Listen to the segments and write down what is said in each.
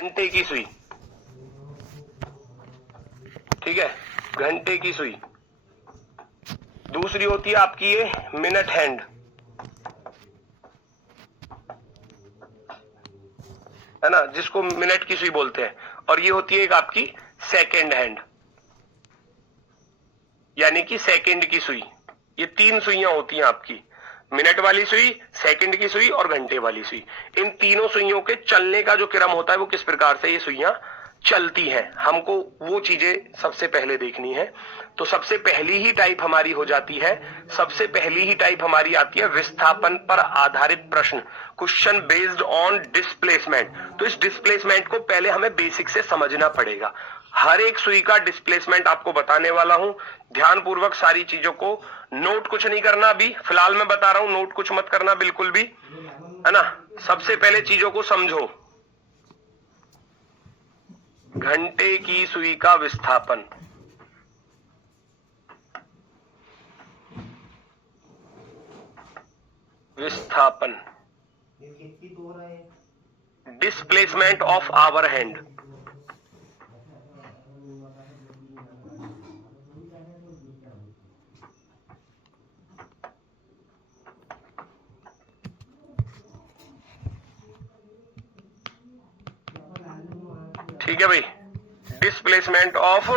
घंटे की सुई, ठीक है, घंटे की सुई। दूसरी होती है आपकी ये मिनट हैंड, है ना, जिसको मिनट की सुई बोलते हैं। और ये होती है एक आपकी सेकेंड हैंड, यानी कि सेकेंड की सुई। ये तीन सुइयां होती हैं आपकी, मिनट वाली सुई, सेकंड की सुई और घंटे वाली सुई। इन तीनों सुइयों के चलने का जो क्रम होता है वो किस प्रकार से ये सुइयां चलती हैं, हमको वो चीजें सबसे पहले देखनी है। तो सबसे पहली ही टाइप हमारी हो जाती है, सबसे पहली ही टाइप हमारी आती है विस्थापन पर आधारित प्रश्न, क्वेश्चन बेस्ड ऑन डिस्प्लेसमेंट। तो इस डिस्प्लेसमेंट को पहले हमें बेसिक से समझना पड़ेगा। हर एक सुई का डिस्प्लेसमेंट आपको बताने वाला हूं, ध्यानपूर्वक सारी चीजों को नोट कुछ नहीं करना। अभी फिलहाल मैं बता रहा हूं, नोट कुछ मत करना बिल्कुल भी, है ना। सबसे पहले चीजों को समझो। घंटे की सुई का विस्थापन, विस्थापन, डिस्प्लेसमेंट ऑफ आवर हैंड, ठीक है भाई, डिस्प्लेसमेंट ऑफ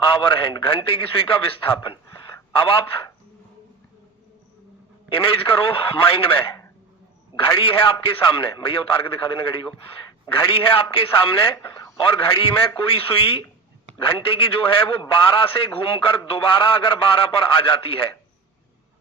आवर हैंड, घंटे की सुई का विस्थापन। अब आप इमेज करो माइंड में, घड़ी है आपके सामने, भैया उतार के दिखा देना घड़ी को। घड़ी है आपके सामने और घड़ी में कोई सुई घंटे की जो है वो 12 से घूमकर दोबारा अगर 12 पर आ जाती है,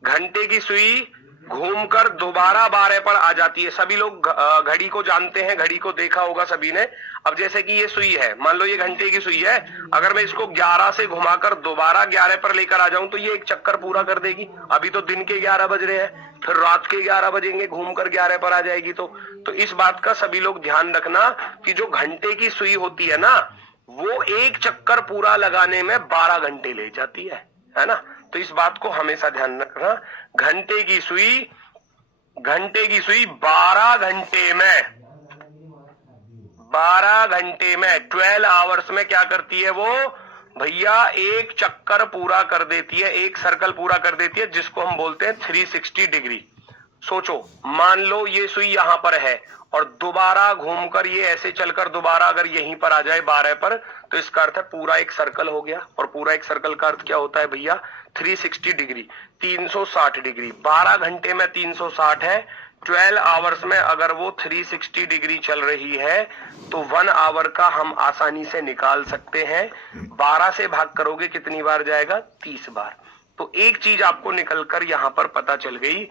घंटे की सुई घूमकर दोबारा 12 पर आ जाती है। सभी लोग घड़ी को जानते हैं, घड़ी को देखा होगा सभी ने। अब जैसे कि ये सुई है, मान लो ये घंटे की सुई है, अगर मैं इसको 11 से घुमाकर दोबारा 11 पर लेकर आ जाऊं तो ये एक चक्कर पूरा कर देगी। अभी तो दिन के 11 बज रहे हैं, फिर रात के 11 बजेंगे, घूमकर 11 पर आ जाएगी। तो इस बात का सभी लोग ध्यान रखना कि जो घंटे की सुई होती है ना, वो एक चक्कर पूरा लगाने में 12 घंटे ले जाती है ना। तो इस बात को हमेशा ध्यान रखना, घंटे की सुई 12 घंटे में, 12 घंटे में 12 आवर्स में क्या करती है वो भैया, एक चक्कर पूरा कर देती है, एक सर्कल पूरा कर देती है, जिसको हम बोलते हैं 360 डिग्री। सोचो, मान लो ये सुई यहां पर है और दोबारा घूमकर ये ऐसे चलकर दोबारा अगर यहीं पर आ जाए 12 पर, तो इसका अर्थ है पूरा एक सर्कल हो गया। और पूरा एक सर्कल का अर्थ क्या होता है भैया, 360 डिग्री, 360 डिग्री। 12 घंटे में 360 है, 12 आवर्स में अगर वो 360 डिग्री चल रही है तो 1 आवर का हम आसानी से निकाल सकते हैं। 12 से भाग करोगे कितनी बार जाएगा, 30 बार। तो एक चीज आपको निकलकर यहां पर पता चल गई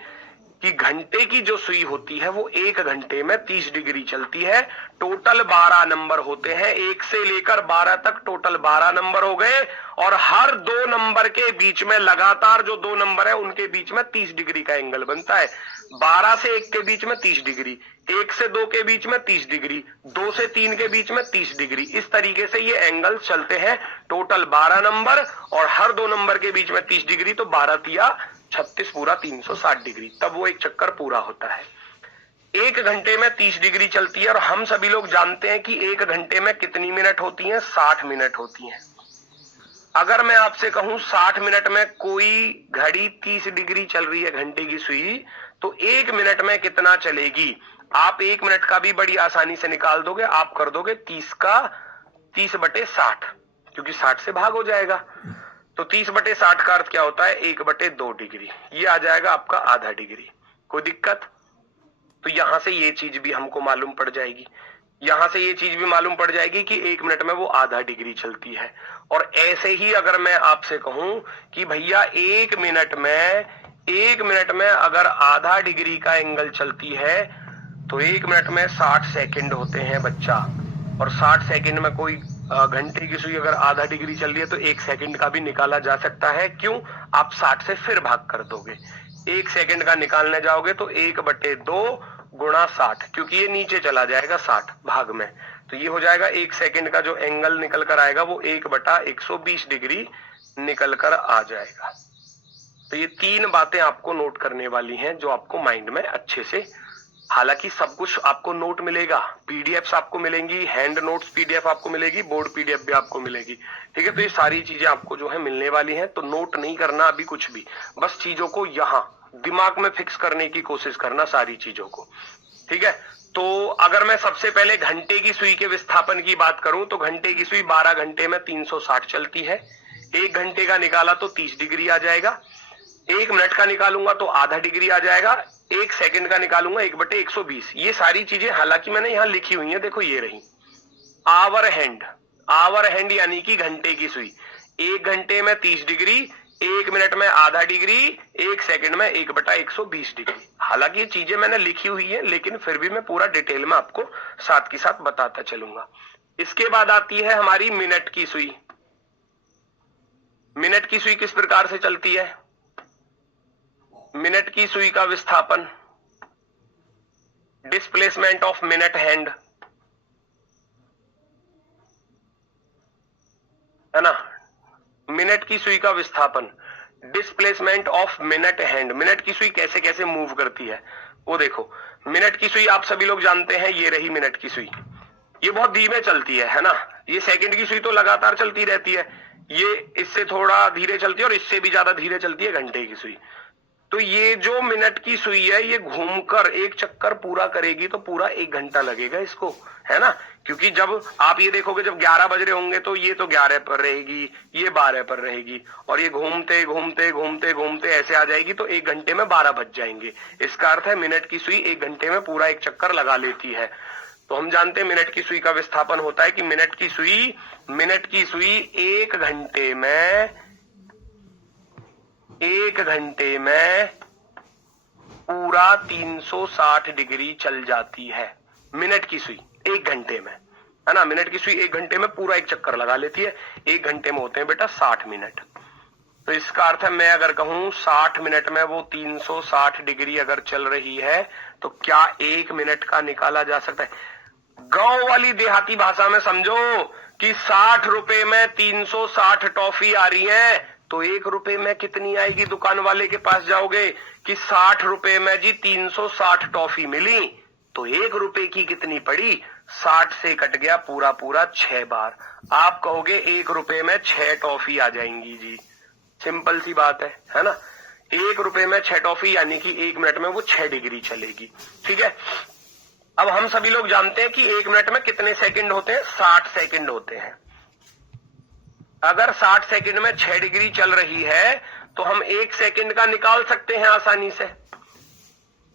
कि घंटे की जो सुई होती है वो एक घंटे में 30 डिग्री चलती है। टोटल 12 नंबर होते हैं, 1 से लेकर 12 तक टोटल 12 नंबर हो गए। और हर 2 नंबर के बीच में, लगातार जो 2 नंबर है उनके बीच में 30 डिग्री का एंगल बनता है। 12 से 1 के बीच में 30 डिग्री, 1 से 2 के बीच में 30 डिग्री, 2 से 3 के बीच में 30 डिग्री। इस तरीके से ये एंगल चलते हैं। टोटल 12 नंबर और हर 2 नंबर के बीच में 30 डिग्री, तो 12 तिया 36 पूरा 360 डिग्री, तब वो एक चक्कर पूरा होता है। एक घंटे में 30 डिग्री चलती है। और हम सभी लोग जानते हैं कि एक घंटे में कितनी मिनट होती हैं, 60 मिनट होती हैं। अगर मैं आपसे कहूं 60 मिनट में कोई घड़ी 30 डिग्री चल रही है घंटे की सुई, तो 1 मिनट में कितना चलेगी, आप 1 मिनट का भी बड़ी आसानी से निकाल दोगे। आप कर दोगे 30/60, क्योंकि 60 से भाग हो जाएगा। तो 30/60 का अर्थ क्या होता है, 1/2 डिग्री। ये आ जाएगा आपका आधा डिग्री। कोई दिक्कत? तो यहां से ये चीज भी हमको मालूम पड़ जाएगी, यहां से ये चीज भी मालूम पड़ जाएगी कि 1 मिनट में वो आधा डिग्री चलती है। और ऐसे ही अगर मैं आपसे कहूं कि भैया 1 मिनट में अगर आधा डिग्री का एंगल चलती है, तो 1 मिनट में 60 सेकंड होते हैं बच्चा। और 60 सेकंड में कोई घंटे की सुई अगर आधा डिग्री चल रही है तो 1 सेकंड का भी निकाला जा सकता है। क्यों? आप 60 से फिर भाग कर दोगे, 1 सेकंड का निकालने जाओगे तो 1/2 गुणा 60, क्योंकि ये नीचे चला जाएगा 60 भाग में। तो ये हो जाएगा 1 सेकंड का जो एंगल निकल कर आएगा वो 1/120 डिग्री निकल कर आ जाएगा। तो ये 3 बातें आपको नोट करने वाली हैं, जो आपको माइंड में अच्छे से हालांकि सब कुछ आपको नोट मिलेगा, पीडीएफ्स आपको मिलेंगी, हैंड नोट्स पीडीएफ आपको मिलेगी, बोर्ड पीडीएफ भी आपको मिलेगी, ठीक है। तो ये सारी चीजें आपको जो है मिलने वाली हैं, तो नोट नहीं करना अभी कुछ भी, बस चीजों को यहाँ दिमाग में फिक्स करने की कोशिश करना सारी चीजों को, ठीक है। तो अगर मैं सबसे पहले घंटे की सुई के विस्थापन की बात करूं तो घंटे की सुई 12 घंटे में 360 चलती है। 1 घंटे का निकाला तो 30 डिग्री आ जाएगा, 1 मिनट का निकालूंगा तो आधा डिग्री आ जाएगा, 1 सेकंड का निकालूंगा 1/120। ये सारी चीजें हालांकि मैंने यहां लिखी हुई है, देखो ये रही। आवर हैंड यानी कि घंटे की सुई, 1 घंटे में 30 डिग्री, 1 मिनट में आधा डिग्री, 1 सेकंड में 1/120 डिग्री। हालांकि ये चीजें मैंने लिखी हुई है, लेकिन फिर भी मैं पूरा डिटेल में आपको साथ के साथ बताता चलूंगा। इसके बाद आती है हमारी मिनट की सुई। मिनट की सुई किस प्रकार से चलती है? मिनट की सुई का विस्थापन, डिस्प्लेसमेंट ऑफ मिनट हैंड, है ना। मिनट की सुई का विस्थापन, displacement of minute hand. Minute की सुई कैसे कैसे मूव करती है वो देखो। मिनट की सुई आप सभी लोग जानते हैं, ये रही मिनट की सुई, ये बहुत धीमे चलती है ना। ये सेकंड की सुई तो लगातार चलती रहती है, ये इससे थोड़ा धीरे चलती है और इससे भी ज्यादा धीरे चलती है घंटे की सुई। तो ये जो मिनट की सुई है, ये घूमकर एक चक्कर पूरा करेगी तो पूरा 1 घंटा लगेगा इसको, है ना। क्योंकि जब आप ये देखोगे, जब 11 बज रहे होंगे तो ये तो 11 पर रहेगी, ये 12 पर रहेगी, और ये घूमते घूमते घूमते घूमते ऐसे आ जाएगी, तो 1 घंटे में 12 बज जाएंगे। इसका अर्थ है मिनट की सुई 1 घंटे में पूरा 1 चक्कर लगा लेती है। तो हम जानते हैं मिनट की सुई का विस्थापन होता है कि मिनट की सुई 1 घंटे में पूरा 360 डिग्री चल जाती है। मिनट की सुई 1 घंटे में, है ना। मिनट की सुई 1 घंटे में पूरा 1 चक्कर लगा लेती है। 1 घंटे में होते हैं बेटा 60 मिनट। तो इसका अर्थ है, मैं अगर कहूं 60 मिनट में वो 360 डिग्री अगर चल रही है, तो क्या 1 मिनट का निकाला जा सकता है? गांव वाली देहाती भाषा में समझो कि 60 रुपए में 360 टॉफी आ रही है, तो 1 रुपए में कितनी आएगी? दुकान वाले के पास जाओगे कि 60 रुपए में जी 360 टॉफी मिली, तो 1 रुपए की कितनी पड़ी? 60 से कट गया पूरा 6 बार। आप कहोगे 1 रुपए में 6 टॉफी आ जाएंगी जी। सिंपल सी बात है ना। 1 रुपए में 6 टॉफी यानी कि 1 मिनट में वो 6 डिग्री चलेगी, ठीक है। अब हम सभी लोग जानते हैं कि 1 मिनट में कितने सेकंड होते हैं? 60 सेकंड होते हैं। अगर 60 सेकंड में 6 डिग्री चल रही है, तो हम 1 सेकंड का निकाल सकते हैं आसानी से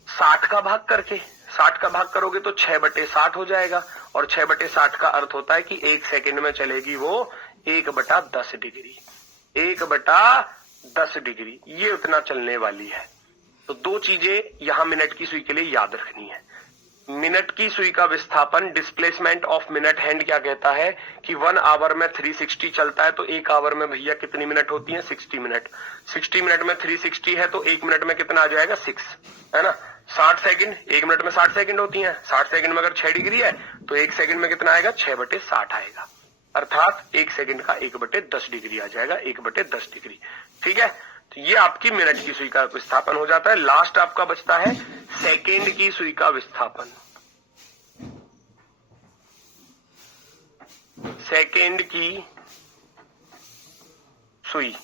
60 का भाग करके। 60 का भाग करोगे तो 6/60 हो जाएगा, और 6/60 का अर्थ होता है कि 1 सेकंड में चलेगी वो 1/10 डिग्री। 1/10 डिग्री, ये उतना चलने वाली है। तो 2 चीजें यहां मिनट की सुई के लिए याद रखनी है। मिनट की सुई का विस्थापन, डिस्प्लेसमेंट ऑफ मिनट हैंड, क्या कहता है कि 1 आवर में 360 चलता है, तो 1 आवर में भैया कितनी मिनट होती है? 60 मिनट। 60 मिनट में 360 है, तो 1 मिनट में कितना आ जाएगा? 6, है ना। 60 सेकंड, 1 मिनट में 60 सेकंड होती है। 60 सेकंड में अगर 6 डिग्री है, तो 1 सेकंड में कितना आएगा? 6/60 आएगा, अर्थात 1 सेकंड का 1/10 डिग्री आ जाएगा, 1/10 डिग्री, ठीक है। तो ये आपकी मिनट की सुई का विस्थापन हो जाता है। लास्ट आपका बचता है सेकंड की सुई का विस्थापन। सेकंड की सुई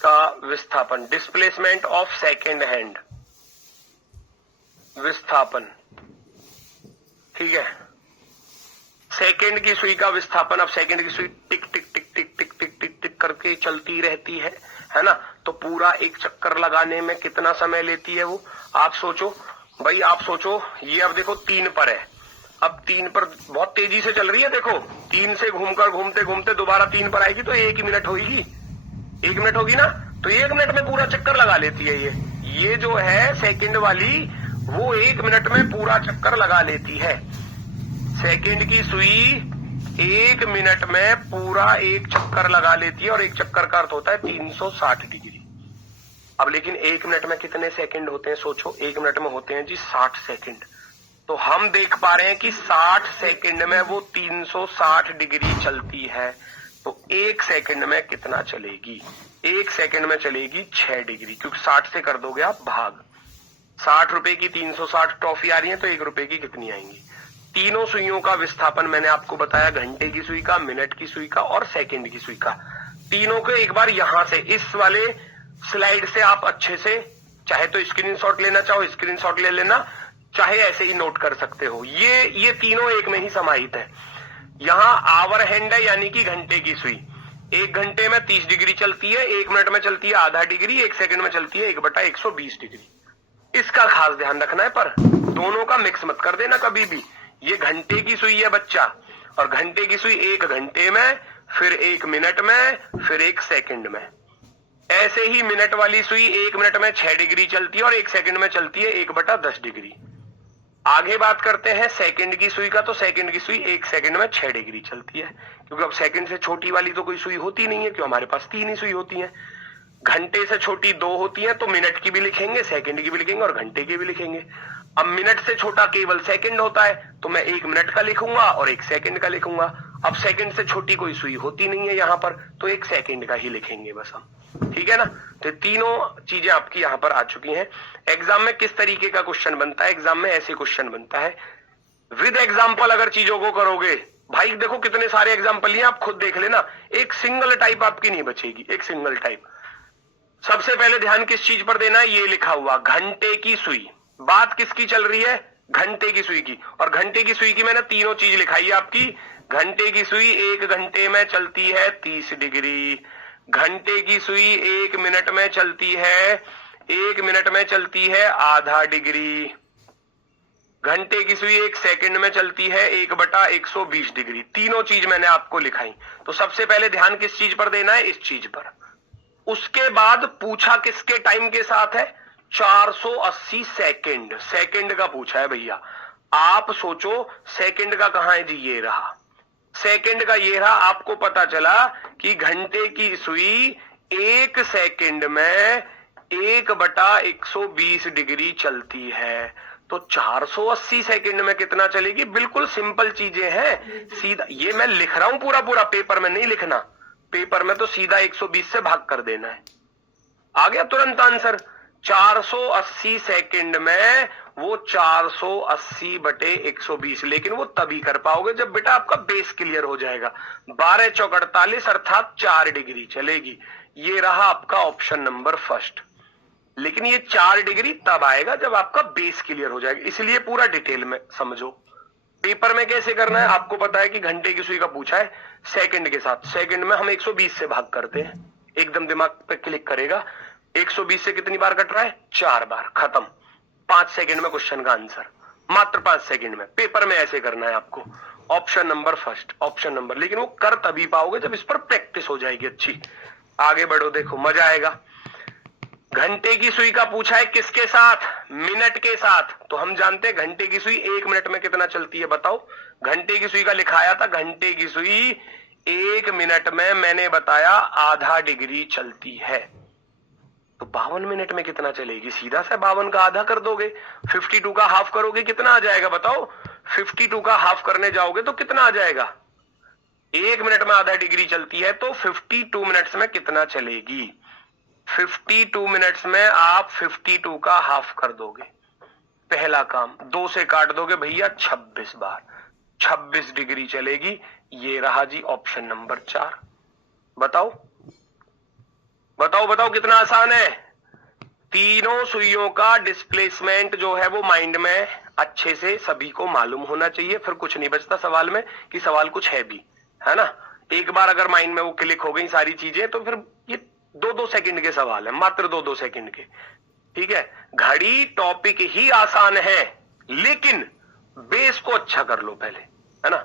का विस्थापन, डिस्प्लेसमेंट ऑफ सेकंड हैंड, विस्थापन, ठीक है। सेकंड की सुई का विस्थापन, अब सेकंड की सुई टिक टिक टिक टिक टिक टिक टिक टिक करके चलती रहती है ना। तो पूरा 1 चक्कर लगाने में कितना समय लेती है वो? आप सोचो भाई, आप सोचो, ये अब देखो 3 पर है, अब 3 पर बहुत तेजी से चल रही है, देखो 3 से घूमकर घूमते घूमते दोबारा 3 पर आएगी, तो 1 मिनट होगी, 1 मिनट होगी ना। तो 1 मिनट में पूरा चक्कर लगा लेती है ये जो है सेकंड वाली, वो 1 मिनट में पूरा चक्कर लगा लेती है। सेकंड की सुई 1 मिनट में पूरा 1 चक्कर लगा लेती है, और 1 चक्कर का अर्थ होता है 360 डिग्री। अब लेकिन 1 मिनट में कितने सेकंड होते हैं? सोचो, 1 मिनट में होते हैं जी 60 सेकंड। तो हम देख पा रहे हैं कि 60 सेकंड में वो 360 डिग्री चलती है, तो 1 सेकंड में कितना चलेगी? 1 सेकंड में चलेगी 6 डिग्री, क्योंकि 60 से कर दोगे आप भाग, 60 रुपए की 360 टॉफी आ रही है तो 1 रुपए की कितनी आएंगी? तीनों सुइयों का विस्थापन मैंने आपको बताया, घंटे की सुई का, मिनट की सुई का और सेकंड की सुई का। तीनों को एक बार यहां से इस वाले स्लाइड से आप अच्छे से, चाहे तो स्क्रीनशॉट लेना चाहो स्क्रीनशॉट ले लेना, चाहे ऐसे ही नोट कर सकते हो। ये तीनों एक में ही समाहित है। यहां आवर हैंड है यानी कि घंटे की सुई, 1 घंटे में 30 डिग्री चलती है, 1 मिनट में चलती है आधा डिग्री, 1 सेकंड में चलती है 1/120 डिग्री। इसका खास ध्यान रखना है, पर दोनों का मिक्स मत कर देना कभी भी। ये घंटे की सुई है बच्चा, और घंटे की सुई 1 घंटे में, फिर 1 मिनट में, फिर 1 सेकंड में। ऐसे ही मिनट वाली सुई 1 मिनट में 6 डिग्री चलती है और 1 सेकंड में चलती है 1/10 डिग्री। आगे बात करते हैं सेकंड की सुई का, तो सेकंड की सुई 1 सेकंड में 6 डिग्री चलती है, क्योंकि अब सेकंड से छोटी वाली तो कोई सुई होती नहीं है, क्यों हमारे पास 3 ही सुई होती है। घंटे से छोटी 2 होती है, तो मिनट की भी लिखेंगे, सेकंड की भी लिखेंगे और घंटे की भी लिखेंगे। अब मिनट से छोटा केवल सेकंड होता है, तो मैं 1 मिनट का लिखूंगा और 1 सेकंड का लिखूंगा। अब सेकंड से छोटी कोई सुई होती नहीं है यहां पर, तो 1 सेकंड का ही लिखेंगे बस हम, ठीक है ना। तो तीनों चीजें आपकी यहां पर आ चुकी हैं। एग्जाम में किस तरीके का क्वेश्चन बनता है? एग्जाम में ऐसे क्वेश्चन बनता है, विद एग्जाम्पल अगर चीजों को करोगे। भाई देखो कितने सारे एग्जाम्पल हैं, आप खुद देख लेना, एक सिंगल टाइप आपकी नहीं बचेगी, एक सिंगल टाइप। सबसे पहले ध्यान किस चीज पर देना है? ये लिखा हुआ घंटे की सुई। बात किसकी चल रही है? घंटे की सुई की। और घंटे की सुई की मैंने तीनों चीज लिखाई है आपकी। घंटे की सुई 1 घंटे में चलती है 30 डिग्री, घंटे की सुई 1 मिनट में चलती है, 1 मिनट में चलती है आधा डिग्री, घंटे की सुई 1 सेकंड में चलती है 1/120 डिग्री। तीनों चीज मैंने आपको लिखाई। तो सबसे पहले ध्यान किस चीज पर देना है? इस चीज पर। उसके बाद पूछा किसके टाइम के साथ है? 480 सेकंड, सेकंड का पूछा है भैया। आप सोचो सेकंड का कहां है जी? ये रहा सेकंड का, ये रहा। आपको पता चला कि घंटे की सुई 1 सेकंड में 1/120 डिग्री चलती है, तो 480 सेकंड में कितना चलेगी? बिल्कुल सिंपल चीजें हैं, सीधा ये मैं लिख रहा हूं पूरा पूरा, पेपर में नहीं लिखना। पेपर में तो सीधा 120 से भाग कर देना है। आ गया तुरंत आंसर। 480 सेकंड में वो 480/120, लेकिन वो तभी कर पाओगे जब बेटा आपका बेस क्लियर हो जाएगा। 12 चौक 48 अर्थात 4 डिग्री चलेगी। ये रहा आपका ऑप्शन नंबर फर्स्ट। लेकिन ये 4 डिग्री तब आएगा जब आपका बेस क्लियर हो जाएगा, इसलिए पूरा डिटेल में समझो। पेपर में कैसे करना है आपको पता है कि घंटे की सुई का पूछा है सेकंड के साथ, सेकंड में हम 120 से भाग करते हैं, एकदम दिमाग पे क्लिक करेगा। 120 से कितनी बार कट रहा है? 4 बार, खत्म। 5 सेकंड में क्वेश्चन का आंसर, मात्र 5 सेकंड में। पेपर में ऐसे करना है आपको। Option number first, option number. लेकिन वो कर तभी पाओगे जब इस पर प्रैक्टिस हो जाएगी अच्छी। आगे बढ़ो, देखो मजा आएगा। घंटे की सुई का पूछा है किसके साथ? मिनट के साथ। तो हम जानते हैं घंटे की सुई 1 मिनट में कितना चलती है, बताओ। घंटे की सुई का लिखाया था, घंटे की सुई 1 मिनट में मैंने बताया आधा डिग्री चलती है, तो 52 मिनट में कितना चलेगी? सीधा सा 52 का आधा कर दोगे, 52 का हाफ करोगे, कितना आ जाएगा बताओ? 52 का हाफ करने जाओगे तो कितना आ जाएगा? 1 मिनट में आधा डिग्री चलती है, तो 52 मिनट्स में कितना चलेगी? 52 मिनट्स में आप 52 का हाफ कर दोगे। पहला काम 2 से काट दोगे भैया, 26 बार, 26 डिग्री चलेगी। ये रहा जी ऑप्शन नंबर 4। बताओ बताओ बताओ, कितना आसान है। तीनों सुइयों का डिस्प्लेसमेंट जो है वो माइंड में अच्छे से सभी को मालूम होना चाहिए, फिर कुछ नहीं बचता सवाल में कि सवाल कुछ है भी, है ना। एक बार अगर माइंड में वो क्लिक हो गई सारी चीजें, तो फिर ये 2-2 सेकंड के सवाल है, मात्र 2-2 सेकंड के, ठीक है। घड़ी टॉपिक ही आसान है, लेकिन बेस को अच्छा कर लो पहले, है ना।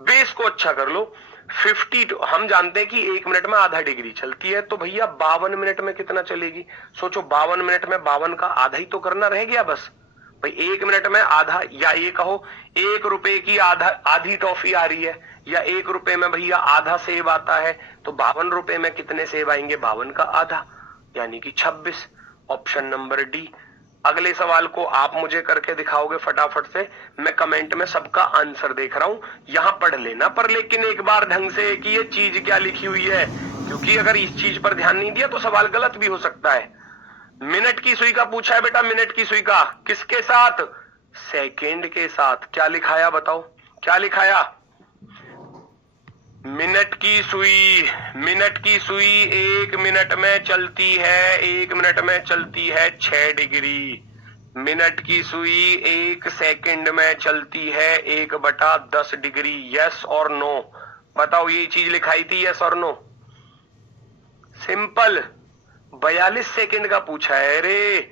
बेस को अच्छा कर लो। 52 हम जानते हैं कि 1 मिनट में आधा डिग्री चलती है, तो भैया 52 मिनट में कितना चलेगी? सोचो 52 मिनट में 52 का आधा ही तो करना रह गया बस। भाई 1 मिनट में आधा, या ये कहो 1 रुपए की आधी टॉफी आ रही है, या 1 रुपए में भैया आधा सेब आता है, तो 52 रुपए में कितने सेब आएंगे? 52 का आधा, यानी कि 26। Option number D. अगले सवाल को आप मुझे करके दिखाओगे फटाफट से, मैं कमेंट में सबका आंसर देख रहा हूं, यहां पढ़ लेना पर लेकिन एक बार ढंग से कि ये चीज क्या लिखी हुई है, क्योंकि अगर इस चीज पर ध्यान नहीं दिया तो सवाल गलत भी हो सकता है। मिनट की सुई का पूछा है बेटा, मिनट की सुई का किसके साथ? सेकंड के साथ। क्या लिखाया बताओ, क्या लिखाया? मिनट की सुई, मिनट की सुई 1 मिनट में चलती है, 1 मिनट में चलती है 6 डिग्री। मिनट की सुई 1 सेकंड में चलती है 1/10 डिग्री। यस और नो? बताओ, ये चीज लिखाई थी, यस और नो? सिंपल। 42 सेकंड का पूछा है रे,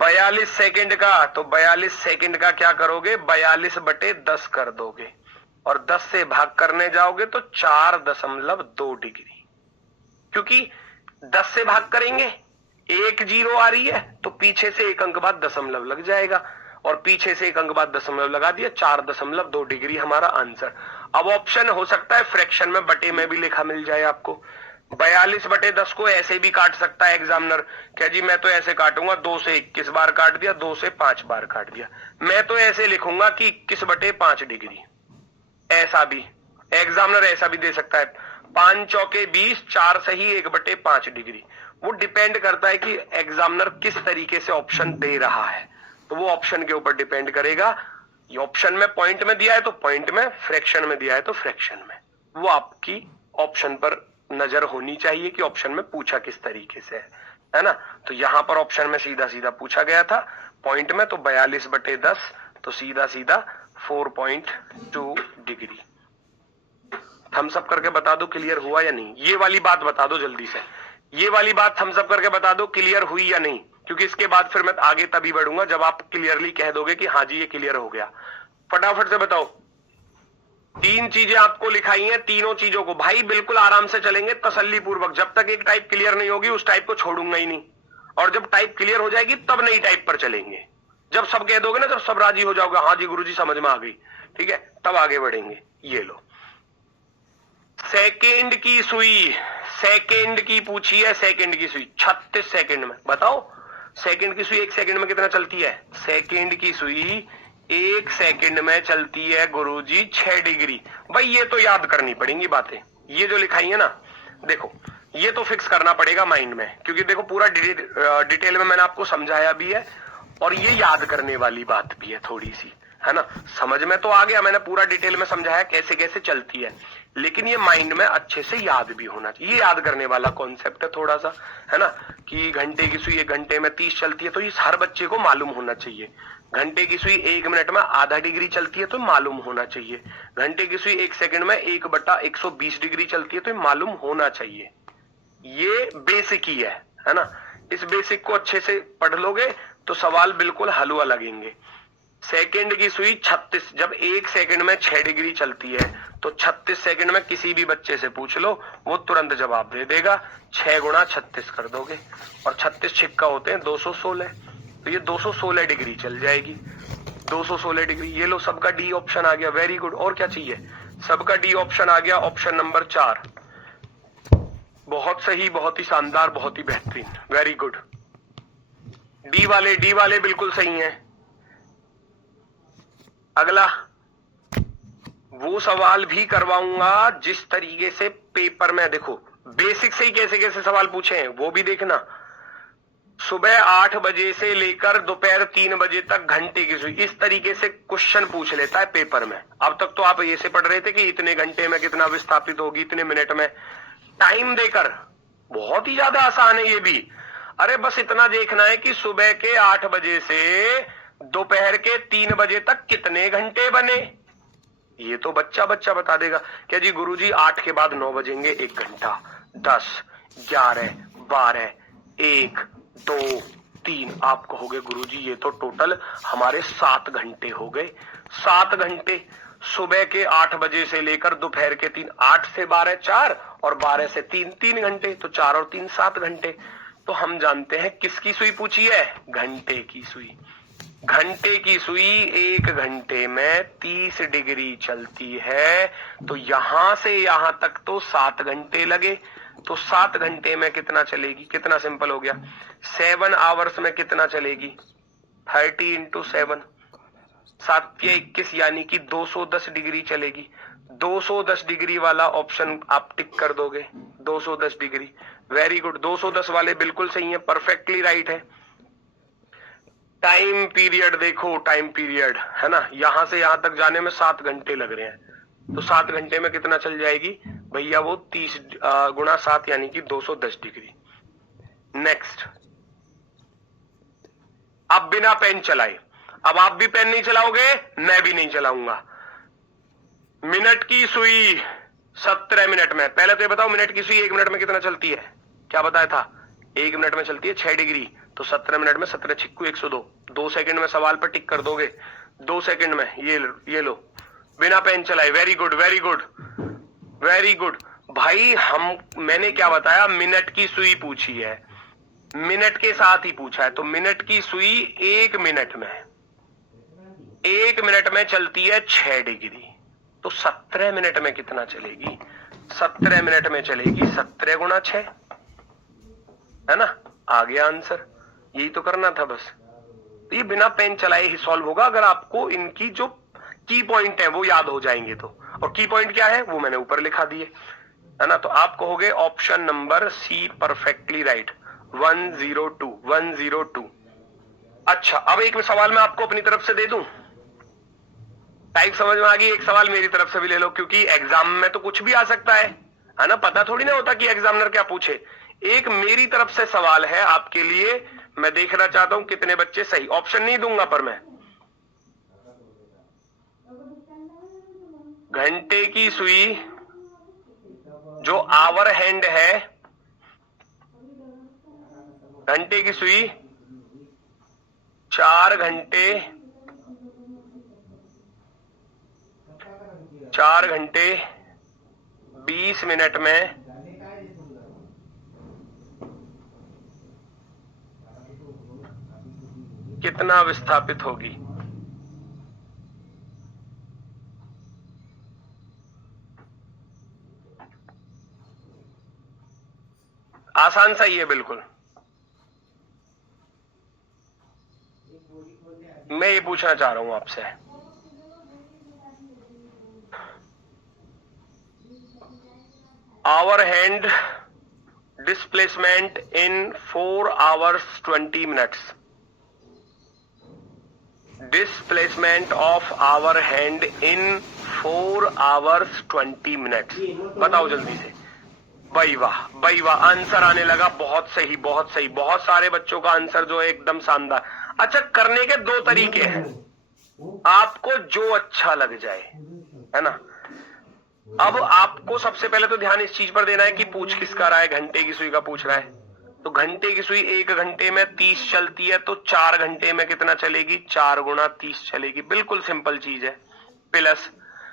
42 सेकंड का। तो 42 सेकंड का क्या करोगे? 42/10 कर दोगे और 10 से भाग करने जाओगे तो 4.2 डिग्री। क्योंकि 10 से भाग करेंगे, 1 0 आ रही है तो पीछे से 1 अंक बाद दशमलव लग जाएगा, और पीछे से 1 अंक बाद दशमलव लगा दिया, 4.2 डिग्री हमारा आंसर। अब ऑप्शन हो सकता है फ्रैक्शन में बटे में भी लिखा मिल जाए आपको। 42/10 को ऐसे भी काट सकता है एग्जामिनर, क्या जी मैं तो ऐसे काटूंगा, 2 से 21 बार काट दिया, 2 से 5 बार काट दिया। मैं तो ऐसे लिखूंगा कि 21/5 डिग्री। ऐसा भी एग्जामिनर ऐसा भी दे सकता है, 5 चौके 20, 4 सही 1/5 डिग्री। वो डिपेंड करता है कि एग्जामिनर किस तरीके से ऑप्शन दे रहा है, तो वो ऑप्शन के ऊपर डिपेंड करेगा। ये ऑप्शन में पॉइंट में दिया है तो पॉइंट में, फ्रैक्शन में दिया है तो फ्रैक्शन में। वो आपकी ऑप्शन पर नजर होनी चाहिए कि ऑप्शन में पूछा किस तरीके से है ना। तो यहां पर ऑप्शन में सीधा सीधा पूछा गया था, पॉइंट में तो 42/10, तो सीधा सीधा 4.2 डिग्री। थम्स अप करके बता दो क्लियर हुआ या नहीं। ये वाली बात बता दो जल्दी से, ये वाली बात थम्स अप करके बता दो क्लियर हुई या नहीं, क्योंकि इसके बाद फिर मैं आगे तभी बढ़ूंगा जब आप क्लियरली कह दोगे कि हाँ जी ये क्लियर हो गया। फटाफट से बताओ। 3 चीजें आपको लिखाई हैं, तीनों चीजों को भाई बिल्कुल आराम से चलेंगे तसल्ली पूर्वक। जब तक एक टाइप क्लियर नहीं होगी उस टाइप को छोड़ूंगा ही नहीं, और जब टाइप क्लियर हो जाएगी तब नई टाइप पर चलेंगे। जब सब कह दोगे ना, जब सब राजी हो जाओगे हाँ जी गुरुजी समझ में आ गई, ठीक है, तब आगे बढ़ेंगे। ये लो, सेकेंड की सुई, सेकेंड की पूछी है, सेकेंड की सुई 36 सेकेंड में। बताओ सेकेंड की सुई 1 सेकेंड में कितना चलती है? सेकेंड की सुई 1 सेकेंड में चलती है गुरुजी 6 डिग्री। भाई ये तो याद करनी पड़ेंगी बातें, ये जो लिखाई है ना, देखो ये तो फिक्स करना पड़ेगा माइंड में, क्योंकि देखो पूरा डिटेल में मैंने आपको समझाया भी है, और ये याद करने वाली बात भी है थोड़ी सी, है ना। समझ में तो आ गया, मैंने पूरा डिटेल में समझाया कैसे कैसे चलती है, लेकिन ये माइंड में अच्छे से याद भी होना चाहिए। ये याद करने वाला कॉन्सेप्ट है थोड़ा सा, है ना, कि घंटे की सुई 1 घंटे में 30 चलती है, तो ये हर बच्चे को मालूम होना चाहिए। घंटे की सुई 1 मिनट में आधा डिग्री चलती है तो मालूम होना चाहिए। घंटे की सुई 1 सेकंड में 1/120 डिग्री चलती है तो मालूम होना चाहिए। ये बेसिक ही है ना। इस बेसिक को अच्छे से पढ़ लोगे तो सवाल बिल्कुल हलवा लगेंगे। सेकंड की सुई 36, जब 1 सेकंड में 6 डिग्री चलती है तो 36 सेकंड में किसी भी बच्चे से पूछ लो, वो तुरंत जवाब दे देगा। 6 गुणा 36 कर दोगे, और 36 छिक्का होते हैं 216, तो ये 216 डिग्री चल जाएगी। 216 डिग्री। ये लो, सबका डी ऑप्शन आ गया, वेरी गुड। और क्या चाहिए? सबका डी ऑप्शन आ गया, ऑप्शन नंबर 4। बहुत सही, बहुत ही शानदार, बहुत ही बेहतरीन, वेरी गुड। डी वाले बिल्कुल सही हैं। अगला वो सवाल भी करवाऊंगा जिस तरीके से पेपर में, देखो बेसिक से ही कैसे कैसे सवाल पूछे हैं वो भी देखना। सुबह 8 बजे से लेकर दोपहर 3 बजे तक घंटे की सुई, इस तरीके से क्वेश्चन पूछ लेता है पेपर में। अब तक तो आप ऐसे पढ़ रहे थे कि इतने घंटे में कितना विस्थापित होगी, इतने मिनट में, टाइम देकर। बहुत ही ज्यादा आसान है ये भी। अरे बस इतना देखना है कि सुबह के 8 बजे से दोपहर के 3 बजे तक कितने घंटे बने, ये तो बच्चा बता देगा। क्या जी गुरुजी 8 के बाद 9 बजेंगे 1 घंटा, 10, 11, 12, 1, 2, 3, आप कहोगे गुरुजी ये तो टोटल हमारे 7 घंटे हो गए। 7 घंटे सुबह के 8 बजे से लेकर दोपहर के 3, 8 से 12 4, और 12 से 3 3 घंटे, तो 4 और 3 7 घंटे। तो हम जानते हैं किसकी सुई पूछी है? घंटे की सुई। घंटे की सुई 1 घंटे में 30 डिग्री चलती है, तो यहां से यहां तक तो 7 घंटे लगे। तो 7 घंटे में कितना चलेगी? कितना सिंपल हो गया। 7 आवर्स में कितना चलेगी? 30 × 7, 7 या 21 यानी कि 210 डिग्री चलेगी। 210 डिग्री वाला ऑप्शन आप टिक कर दोगे, 210 डिग्री। वेरी गुड, 210 वाले बिल्कुल सही है, परफेक्टली राइट है। टाइम पीरियड देखो, टाइम पीरियड है ना, यहां से यहां तक जाने में 7 घंटे लग रहे हैं, तो 7 घंटे में कितना चल जाएगी भैया, वो 30 गुणा 7 यानी कि 210 डिग्री। नेक्स्ट, अब बिना पेन चलाए, अब आप भी पेन नहीं चलाओगे, मैं भी नहीं चलाऊंगा। मिनट की सुई 17 मिनट में, पहले तो ये बताओ मिनट की सुई 1 मिनट में कितना चलती है, क्या बताया था, 1 मिनट में चलती है 6 डिग्री, तो 17 मिनट में 17 छिक्कू 102, 2 सेकंड में सवाल पर टिक कर दोगे, 2 सेकंड में। ये लो बिना पेन चलाए, very good very good very good. भाई मैंने क्या बताया, मिनट की सुई पूछी है, मिनट के साथ ही पूछा है, तो मिनट की सुई 1 मिनट में चलती है 6 डिग्री, तो 17 मिनट में कितना चलेगी, 17 मिनट में चलेगी 17 गुणा 6, है ना, आ गया आंसर। यही तो करना था बस। तो ये बिना पेन चलाए ही सॉल्व होगा अगर आपको इनकी जो की पॉइंट है वो याद हो जाएंगे तो। और की पॉइंट क्या है वो मैंने ऊपर लिखा दिए, है ना, तो आप कहोगे option number C perfectly right, 102। अच्छा, अब एक सवाल मैं आपको अपनी तरफ से दे दूं, टाइप समझ में आ गई, एक सवाल मेरी तरफ से भी ले लो, क्योंकि एग्जाम में तो कुछ भी आ सकता है ना, पता थोड़ी ना होता कि एग्जामिनर क्या पूछे। एक मेरी तरफ से सवाल है आपके लिए, मैं देखना चाहता हूं कितने बच्चे सही, ऑप्शन नहीं दूंगा पर मैं, घंटे की सुई जो आवर हैंड है, घंटे की सुई 4 घंटे 20 मिनट में कितना विस्थापित होगी। आसान सा ही है बिल्कुल। मैं ये पूछना चाह रहा हूं आपसे, hour hand displacement in 4 hours 20 minutes, displacement of hour hand in 4 hours 20 minutes, बताओ जल्दी से। भाई वाह, आंसर आने लगा, बहुत सही बहुत सही, बहुत सारे बच्चों का आंसर जो है एकदम शानदार। अच्छा, करने के 2 तरीके हैं, आपको जो अच्छा लग जाए, है ना। अब आपको सबसे पहले तो ध्यान इस चीज पर देना है कि पूछ किसका रहा है, घंटे की सुई का पूछ रहा है, तो घंटे की सुई 1 घंटे में 30 चलती है, तो 4 घंटे में कितना चलेगी, 4 गुणा 30 चलेगी, बिल्कुल सिंपल चीज है। प्लस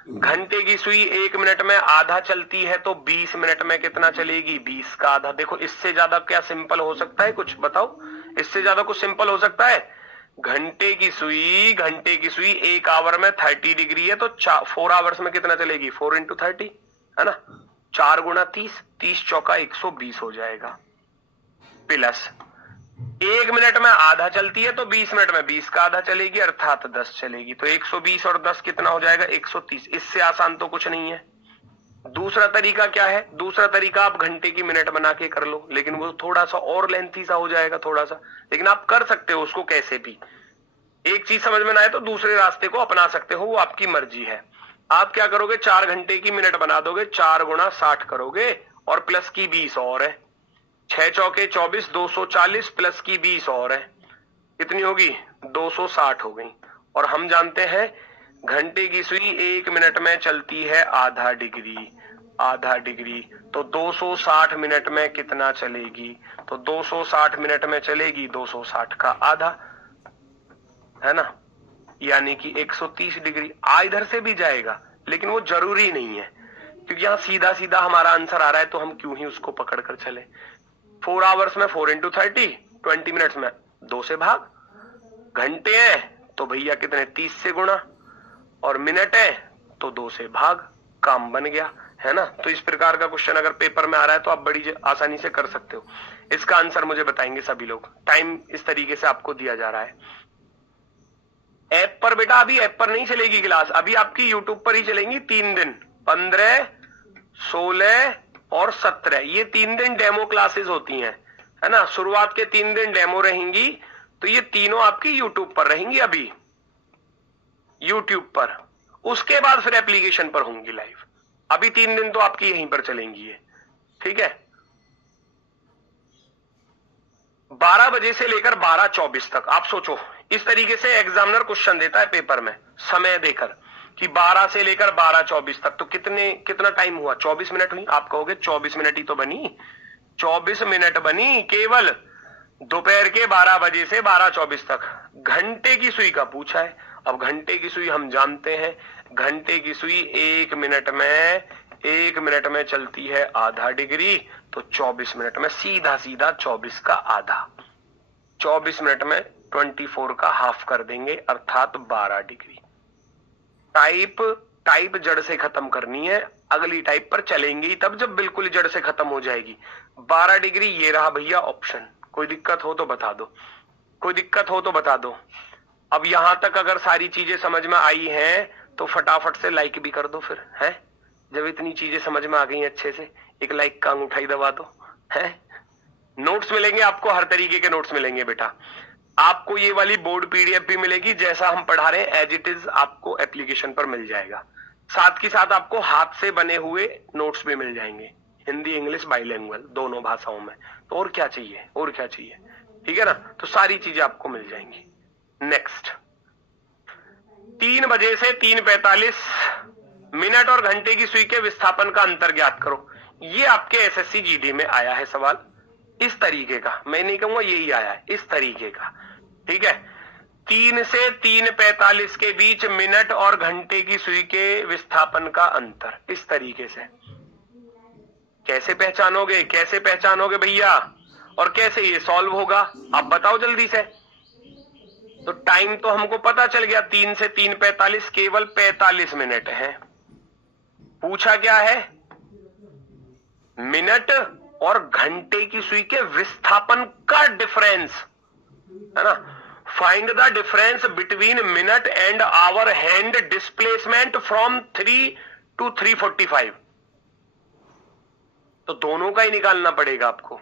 घंटे की सुई 1 मिनट में आधा चलती है, तो 20 मिनट में कितना चलेगी, 20 का आधा। देखो इससे ज्यादा क्या सिंपल हो सकता है, कुछ बताओ, इससे ज्यादा कुछ सिंपल हो सकता है। घंटे की सुई 1 आवर में 30 डिग्री है, तो 4 आवर्स में कितना चलेगी, 4 into 30, है ना, 4 गुणा 30, 30 चौका 120 हो जाएगा। प्लस 1 मिनट में आधा चलती है, तो 20 मिनट में 20 का आधा चलेगी, अर्थात 10 चलेगी, तो 120 और 10 कितना हो जाएगा, 130। इससे आसान तो कुछ नहीं है। दूसरा तरीका क्या है, दूसरा तरीका आप घंटे की मिनट बना के कर लो, लेकिन वो थोड़ा सा और लेंथी सा हो जाएगा थोड़ा सा, लेकिन आप कर सकते हो उसको कैसे भी। एक चीज समझ में ना आए तो दूसरे रास्ते को अपना सकते हो, वो आपकी मर्जी है। आप क्या करोगे, 4 घंटे की मिनट बना दोगे, 4 गुणा 60 करोगे, और प्लस की 20 और है, 6 चौके 24, 240 प्लस की 20 और है, कितनी होगी, 260 हो गई। और हम जानते हैं घंटे की सुई 1 मिनट में चलती है आधा डिग्री, तो 260 मिनट में कितना चलेगी, तो 260 मिनट में चलेगी 260 का आधा, है ना, यानी कि 130 डिग्री। इधर से भी जाएगा, लेकिन वो जरूरी नहीं है, क्योंकि यहां सीधा सीधा हमारा आंसर आ रहा है, तो हम क्यों ही उसको पकड़ कर चले। 4 आवर्स में 4 into 30, 20 मिनट्स में 2 से भाग, घंटे हैं तो भैया कितने 30 से गुणा, और मिनट है तो 2 से भाग, काम बन गया, है ना। तो इस प्रकार का क्वेश्चन अगर पेपर में आ रहा है तो आप बड़ी आसानी से कर सकते हो। इसका आंसर मुझे बताएंगे सभी लोग, टाइम इस तरीके से आपको दिया जा रहा है। ऐप पर बेटा, अभी ऐप पर नहीं चलेगी क्लास, अभी आपकी यूट्यूब पर ही चलेंगी 3 दिन, 15, 16 और 17। ये 3 दिन डेमो क्लासेस होती हैं, है ना। शुरुआत के 3 दिन डेमो रहेंगी, तो ये तीनों आपकी यूट्यूब पर रहेंगी, अभी यूट्यूब पर। उसके बाद फिर एप्लीकेशन पर होंगी लाइव। अभी 3 दिन तो आपकी यहीं पर चलेंगी ये, ठीक है। 12 बजे से लेकर 12:24 तक। आप सोचो, इस तरीके से एग्जामिनर क्वेश्चन देता है पेपर में, समय देकर कि 12 से लेकर 12:24 तक, तो कितना टाइम हुआ? 24 मिनट हुई। आप कहोगे 24 मिनट ही तो बनी, 24 मिनट बनी केवल दोपहर के 12 बजे से 12:24 तक। घंटे की सुई का पूछा है। अब घंटे की सुई हम जानते हैं, घंटे की सुई 1 मिनट में चलती है आधा डिग्री, तो 24 मिनट में सीधा सीधा 24 का आधा, 24 मिनट में 24 का हाफ कर देंगे, अर्थात 12 डिग्री। टाइप जड़ से खत्म करनी है, अगली टाइप पर चलेंगी तब जब बिल्कुल जड़ से खत्म हो जाएगी। 12 डिग्री ये रहा भैया ऑप्शन। कोई दिक्कत हो तो बता दो, कोई दिक्कत हो तो बता दो। अब यहां तक अगर सारी चीजें समझ में आई हैं तो फटाफट से लाइक भी कर दो फिर, है। जब इतनी चीजें समझ में आ गई अच्छे से, एक लाइक का अंगूठा दबा दो, है। नोट्स मिलेंगे आपको, हर तरीके के नोट्स मिलेंगे बेटा। आपको ये वाली बोर्ड पीडीएफ भी मिलेगी, जैसा हम पढ़ा रहे हैं एज इट इज आपको एप्लीकेशन पर मिल जाएगा। साथ ही साथ आपको हाथ से बने हुए नोट्स भी मिल जाएंगे, हिंदी इंग्लिश बाइलिंगुअल दोनों भाषाओं में। तो और क्या चाहिए, और क्या चाहिए, ठीक है ना। तो सारी चीजें आपको मिल जाएंगी। नेक्स्ट, 3 बजे से 3:45 मिनट और घंटे की सुई के विस्थापन का अंतर ज्ञात करो। ये आपके एसएससी जीडी में आया है सवाल इस तरीके का, मैं नहीं कहूंगा यही आया है, इस तरीके का, ठीक है। 3 से 3:45 के बीच मिनट और घंटे की सुई के विस्थापन का अंतर, इस तरीके से। कैसे पहचानोगे, कैसे पहचानोगे भैया, और कैसे ये सॉल्व होगा, आप बताओ जल्दी से। तो टाइम तो हमको पता चल गया, 3 से 3:45 केवल 45 मिनट है। पूछा क्या है? मिनट और घंटे की सुई के विस्थापन का डिफरेंस, है ना। Find the difference between minute and hour hand displacement from 3 to 3:45। तो दोनों का ही निकालना पड़ेगा आपको।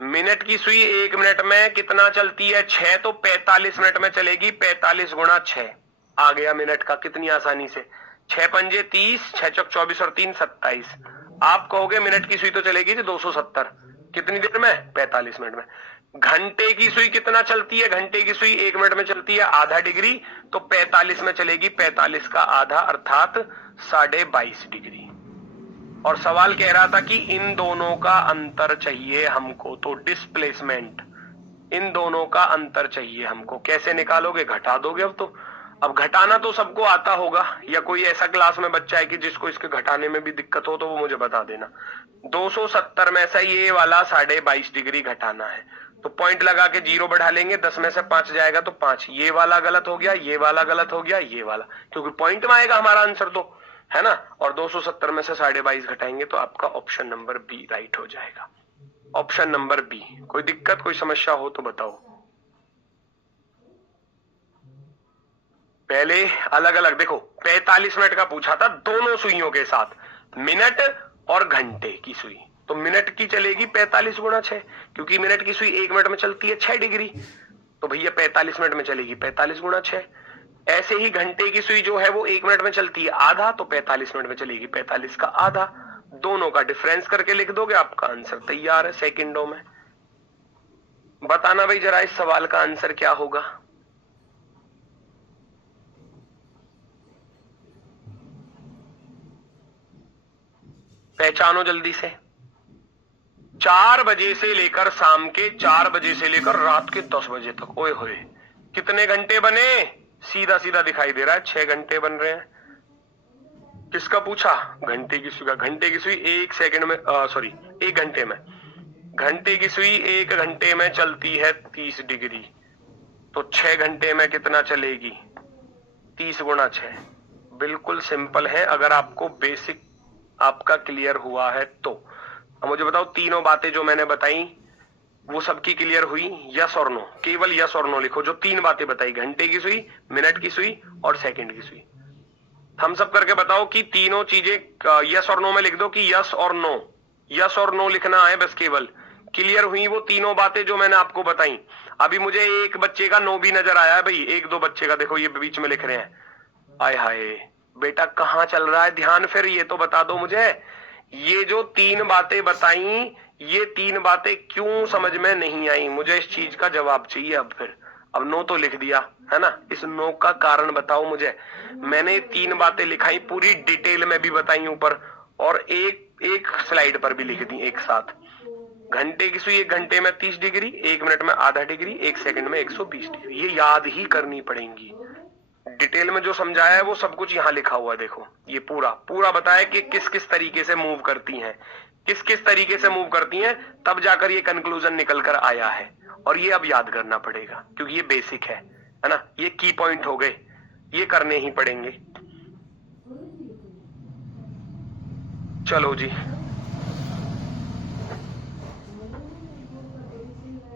मिनट की सुई 1 मिनट में कितना चलती है? 6, तो 45 मिनट में चलेगी। 45 गुणा 6 आ गया मिनट का, कितनी आसानी से। 6 पंजे 30, 6 चौक 24 और 3 27। आप कहोगे मिनट की सुई तो चलेगी 270, कितनी देर में? 45 मिनट में। घंटे की सुई कितना चलती है? घंटे की सुई 1 मिनट में चलती है आधा डिग्री, तो 45 में चलेगी 45 का आधा, अर्थात 22.5 डिग्री। और सवाल कह रहा था कि इन दोनों का अंतर चाहिए हमको, तो डिस्प्लेसमेंट, इन दोनों का अंतर चाहिए हमको। कैसे निकालोगे? घटा दोगे। अब घटाना तो सबको आता होगा, या कोई ऐसा क्लास में बच्चा है कि जिसको इसके घटाने में भी दिक्कत हो तो वो मुझे बता देना। 270 में से ये वाला 22.5 डिग्री घटाना है, तो पॉइंट लगा के 0 बढ़ा लेंगे, 10 में से 5 जाएगा तो 5। ये वाला गलत हो गया, ये वाला गलत हो गया, ये वाला, क्योंकि पॉइंट में आएगा हमारा आंसर तो, है ना। और 270 में से 22.5 घटाएंगे तो आपका ऑप्शन नंबर बी राइट हो जाएगा। Option number B. कोई दिक्कत, कोई समस्या हो तो बताओ। पहले अलग अलग देखो, 45 मिनट का पूछा था दोनों सुइयों के साथ, मिनट और घंटे की सुई। तो मिनट की चलेगी 45 गुणा 6, क्योंकि मिनट की सुई 1 मिनट में चलती है 6 डिग्री, तो भैया 45 मिनट में चलेगी 45 गुणा 6। ऐसे ही घंटे की सुई जो है वो 1 मिनट में चलती है आधा, तो 45 मिनट में चलेगी 45 का आधा। दोनों का डिफरेंस करके लिख दोगे, आपका आंसर तैयार है सेकंडों में। बताना भाई जरा इस सवाल का आंसर क्या होगा। पहचानो जल्दी से। 4 बजे से लेकर शाम के 4 बजे से लेकर रात के 10 बजे तक, ओए होए कितने घंटे बने? सीधा सीधा दिखाई दे रहा है 6 घंटे बन रहे हैं। किसका पूछा? घंटे की सुई का। घंटे की सुई 1 सेकंड में, सॉरी 1 घंटे में। घंटे की सुई 1 घंटे में चलती है 30 डिग्री, तो 6 घंटे में कितना चलेगी? 30 गुणा 6। बिल्कुल सिंपल है, अगर आपको बेसिक आपका क्लियर हुआ है तो। अब मुझे बताओ, तीनों बातें जो मैंने बताई वो सबकी क्लियर हुई? यस और नो, केवल यस और नो लिखो। जो 3 बातें बताई, घंटे की सुई, मिनट की सुई और सेकंड की सुई, हम सब करके बताओ कि तीनों चीजें यस और नो में लिख दो कि यस और नो, यस और नो लिखना है बस। केवल क्लियर हुई वो तीनों बातें जो मैंने आपको बताई। अभी मुझे एक बच्चे का नो भी नजर आया है भाई, 1-2 बच्चे का, देखो ये बीच में लिख रहे हैं। आय हाय बेटा कहां चल रहा है ध्यान, फिर ये तो बता दो मुझे। ये जो 3 बातें बताई, ये 3 बातें क्यों समझ में नहीं आई? मुझे इस चीज का जवाब चाहिए। अब नो तो लिख दिया है ना, इस नो का कारण बताओ मुझे। मैंने 3 बातें लिखाई, पूरी डिटेल में भी बताई ऊपर, और एक स्लाइड पर भी लिख दी एक साथ। घंटे की सुई 1 घंटे में 30 डिग्री, 1 मिनट में आधा डिग्री, 1 सेकंड में 120 डिग्री। ये याद ही करनी पड़ेंगी। डिटेल में जो समझाया है वो सब कुछ यहाँ लिखा हुआ है। देखो ये पूरा पूरा बताया कि किस किस तरीके से मूव करती हैं, किस किस तरीके से मूव करती हैं, तब जाकर ये कंक्लूजन निकल कर आया है। और ये अब याद करना पड़ेगा क्योंकि ये बेसिक है ना, ये की पॉइंट हो गए, ये करने ही पड़ेंगे। चलो जी,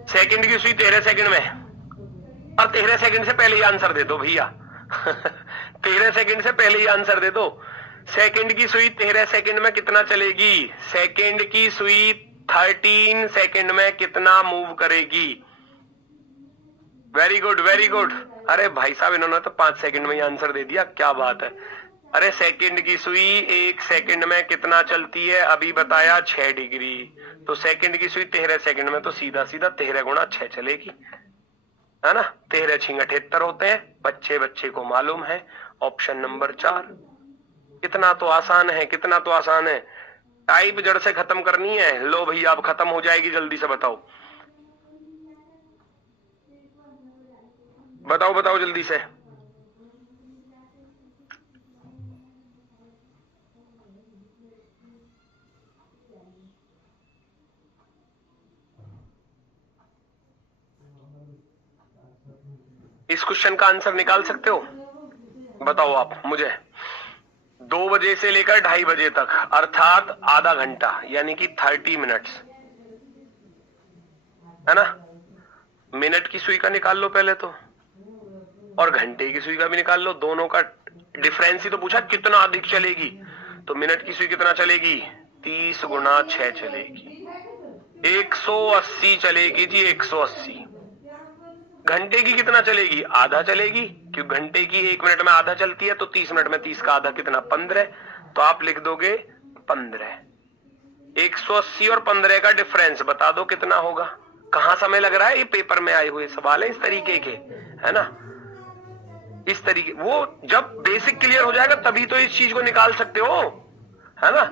सेकंड की सुई 13 सेकंड में, और 13 सेकंड से पहले ही आंसर दे दो भैया 13 सेकंड से पहले ही आंसर दे दो। सेकंड की सुई 13 सेकंड में कितना चलेगी? सेकंड की सुई 13 सेकंड में कितना मूव करेगी? Very good very good. अरे भाई साहब इन्होंने तो 5 सेकंड में ही आंसर दे दिया, क्या बात है। अरे सेकंड की सुई 1 सेकंड में कितना चलती है? अभी बताया 6 डिग्री। तो सेकंड की सुई 13 सेकंड में तो सीधा सीधा 13 गुणा 6 चलेगी, है ना। 13 छिंग 78 होते हैं, बच्चे को मालूम है। Option number 4। कितना तो आसान है, कितना तो आसान है। टाइप जड़ से खत्म करनी है। लो भैया अब खत्म हो जाएगी, जल्दी से बताओ बताओ बताओ जल्दी से। इस क्वेश्चन का आंसर निकाल सकते हो? बताओ आप मुझे। 2 बजे से लेकर 2:30 बजे तक, अर्थात आधा घंटा, यानी कि 30 मिनट्स, है ना। मिनट की सुई का निकाल लो पहले तो, और घंटे की सुई का भी निकाल लो। दोनों का डिफरेंस ही तो पूछा, कितना अधिक चलेगी। तो मिनट की सुई कितना चलेगी? 30 गुणा 6 चलेगी, 180 चलेगी जी, 180। घंटे की कितना चलेगी? आधा चलेगी, क्योंकि घंटे की 1 मिनट में आधा चलती है, तो 30 मिनट में 30 का आधा कितना? 15। तो आप लिख दोगे 15। 180 और 15 का डिफरेंस बता दो कितना होगा। कहां समय लग रहा है? ये पेपर में आए हुए सवाल है इस तरीके के, है ना। इस तरीके, वो जब बेसिक क्लियर हो जाएगा तभी तो इस चीज को निकाल सकते हो, है ना।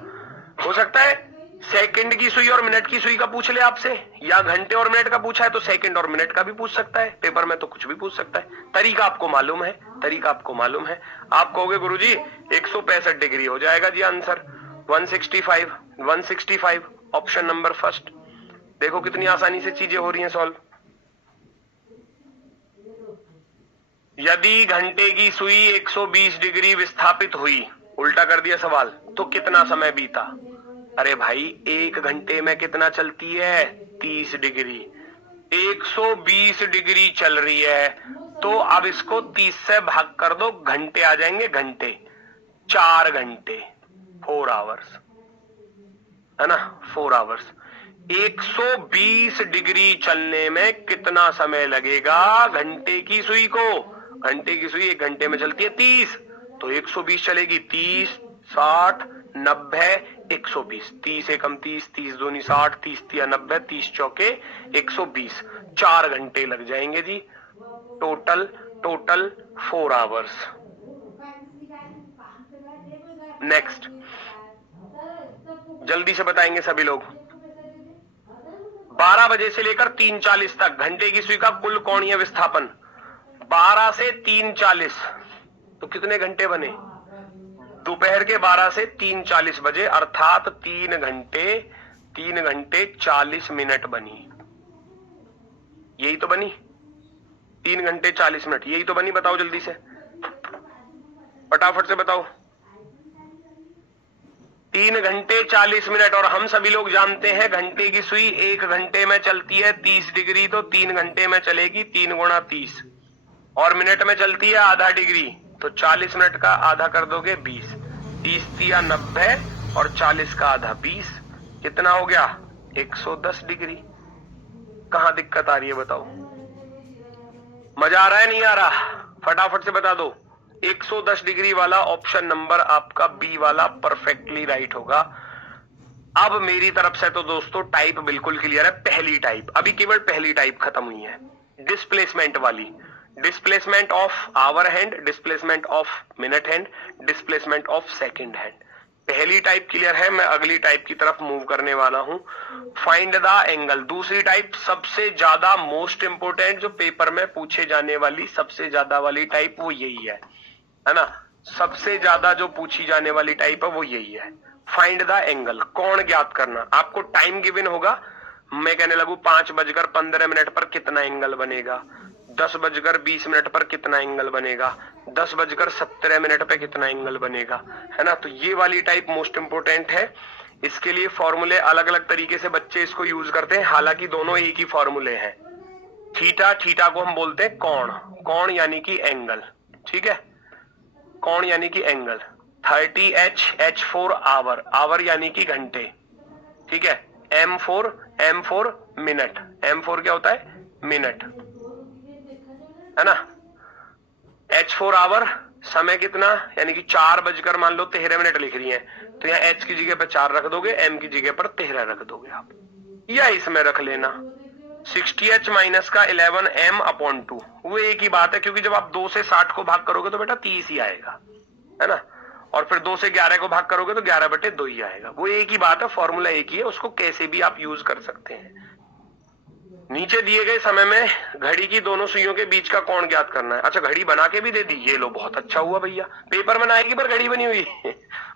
हो सकता है सेकंड की सुई और मिनट की सुई का पूछ ले आपसे, या घंटे और मिनट का पूछा है तो सेकंड और मिनट का भी पूछ सकता है। पेपर में तो कुछ भी पूछ सकता है। तरीका आपको मालूम है, तरीका आपको मालूम है। आप कहोगे गुरुजी 165 डिग्री हो जाएगा जी आंसर। 165 option number first. देखो कितनी आसानी से चीजें हो रही हैं सॉल्व। यदि घंटे की सुई 120 डिग्री विस्थापित हुई, उल्टा कर दिया सवाल, तो कितना समय बीता? अरे भाई 1 घंटे में कितना चलती है? 30 डिग्री। 120 डिग्री चल रही है, तो अब इसको 30 से भाग कर दो, घंटे आ जाएंगे। घंटे 4 घंटे, 4 आवर्स, है ना, 4 आवर्स। 120 डिग्री चलने में कितना समय लगेगा घंटे की सुई को? घंटे की सुई 1 घंटे में चलती है 30, तो 120 चलेगी। 30, 60, 90, 120। 30 एकम 30, 30 दूनी 60, 30 तिया 90, 30 चौके 120। 4 घंटे लग जाएंगे जी। Total 4 hours. नेक्स्ट, जल्दी से बताएंगे सभी लोग। 12 बजे से लेकर 3:40 तक घंटे की सुई का कुल कोणीय विस्थापन। 12 से 3:40, तो कितने घंटे बने? दोपहर के 12 से 3:40 बजे, अर्थात 3 घंटे 40 मिनट बनी। यही तो बनी, 3 घंटे 40 मिनट, यही तो बनी। बताओ जल्दी से, फटाफट से बताओ। 3 घंटे 40 मिनट। और हम सभी लोग जानते हैं घंटे की सुई 1 घंटे में चलती है 30 डिग्री, तो 3 घंटे में चलेगी 3 गुणा 30, और मिनट में चलती है आधा डिग्री, तो 40 मिनट का आधा कर दोगे 20, 30 तिया 90 और 40 का आधा 20, कितना हो गया 110 डिग्री। कहां दिक्कत आ रही है बताओ? मजा आ रहा है नहीं आ रहा? फटाफट से बता दो। 110 डिग्री वाला ऑप्शन नंबर आपका बी वाला परफेक्टली राइट होगा। अब मेरी तरफ से तो दोस्तों टाइप बिल्कुल क्लियर है। पहली टाइप, अभी केवल पहली टाइप खत्म हुई है, डिस्प्लेसमेंट वाली। Displacement of hour hand, displacement of minute hand, displacement of second hand. पहली टाइप क्लियर है, मैं अगली टाइप की तरफ मूव करने वाला हूं। Find the angle. दूसरी टाइप सबसे ज्यादा मोस्ट इंपोर्टेंट, जो पेपर में पूछे जाने वाली सबसे ज्यादा वाली टाइप वो यही है ना? सबसे ज्यादा जो पूछी जाने वाली टाइप है वो यही है। फाइंड द एंगल, कोण ज्ञात करना। आपको टाइम गिवन होगा, मैं कहने लगू 5:15 पर कितना एंगल बनेगा, 10:20 पर कितना एंगल बनेगा, 10:17 पे कितना एंगल बनेगा, है ना? तो ये वाली टाइप मोस्ट इंपोर्टेंट है। इसके लिए फॉर्मूले अलग अलग तरीके से बच्चे इसको यूज करते हैं, हालांकि दोनों एक ही फॉर्मूले हैं। थीटा, थीटा को हम बोलते हैं कोण, कोण यानी कि एंगल, ठीक है? कोण यानी कि angle. 30H, H4 our, our यानी कि घंटे, ठीक है? M4 मिनट, M4 क्या होता है? मिनट, है ना? H4 आवर, समय कितना, यानी कि 4 मान लो 13 लिख रही है, तो यहाँ H की जगह पर 4 रख दोगे, M की जगह पर 13 रख दोगे आप, या इसमें रख लेना। 60H माइनस का 11M/2, वो एक ही बात है, क्योंकि जब आप 2 से 60 को भाग करोगे तो बेटा 30 ही आएगा, है ना? और फिर 2 से 11 को भाग करोगे तो 11/2 ही आएगा। वो एक ही बात है, फॉर्मूला एक ही है, उसको कैसे भी आप यूज कर सकते हैं। नीचे दिए गए समय में घड़ी की दोनों सुइयों के बीच का कोण ज्ञात करना है। अच्छा, घड़ी बना के भी दे दी, ये लो बहुत अच्छा हुआ भैया, पेपर में आएगी पर घड़ी बनी हुई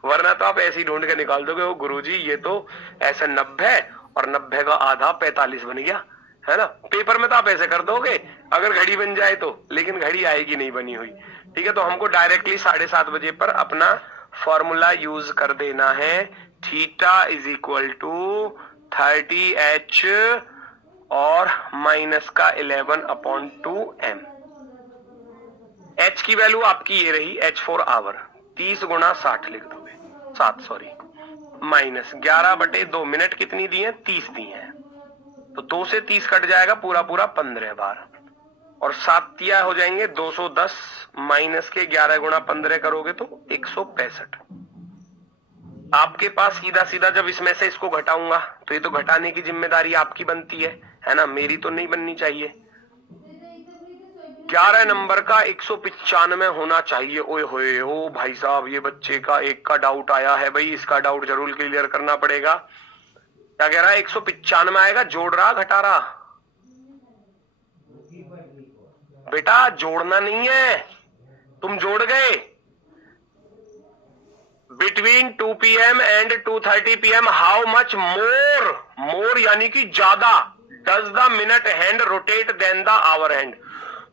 वरना तो आप ऐसे ही ढूंढ के निकाल दोगे, वो गुरुजी ये तो ऐसे 90 और 90 का आधा 45 बन गया, है ना? पेपर में तो आप ऐसे कर दोगे अगर घड़ी बन जाए तो, लेकिन घड़ी आएगी नहीं बनी हुई, ठीक है? तो हमको डायरेक्टली 7:30 पर अपना फॉर्मूला यूज कर देना है। Theta is equal to 30H और माइनस का 11/2M। H की वैल्यू आपकी ये रही, H4 आवर, 30 गुणा 60 लिख दोगे, 7 सॉरी, माइनस 11/2, मिनट कितनी दी है? 30 दी है, तो 2 से 30 कट जाएगा पूरा 15 बार, और 7 तिया हो जाएंगे 210, माइनस के 11 गुणा 15 करोगे तो 165। आपके पास सीधा सीधा जब इसमें से इसको घटाऊंगा तो ये तो घटाने की जिम्मेदारी आपकी बनती है ना? मेरी तो नहीं बननी चाहिए। 11 नंबर का 195 होना चाहिए। ओए होए, ओ भाई साहब, ये बच्चे का एक का डाउट आया है भाई, इसका डाउट जरूर क्लियर करना पड़ेगा। क्या कह रहा है? 195 आएगा, जोड़ रहा घटा रहा? बेटा जोड़ना नहीं है, तुम जोड़ गए। Between 2 PM and 2:30 PM how much more, more यानी कि ज्यादा, does the minute hand rotate than the hour hand.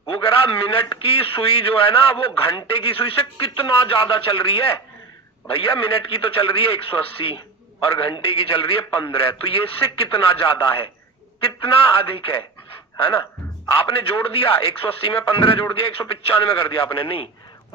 वो कह रहा मिनट की सुई जो है ना वो घंटे की सुई से कितना ज्यादा चल रही है। भैया मिनट की तो चल रही है 180 और घंटे की चल रही है 15, तो ये इससे कितना ज्यादा है, कितना अधिक है ना? आपने जोड़ दिया, 180 में 15 जोड़ दिया, 195 कर दिया आपने, नहीं,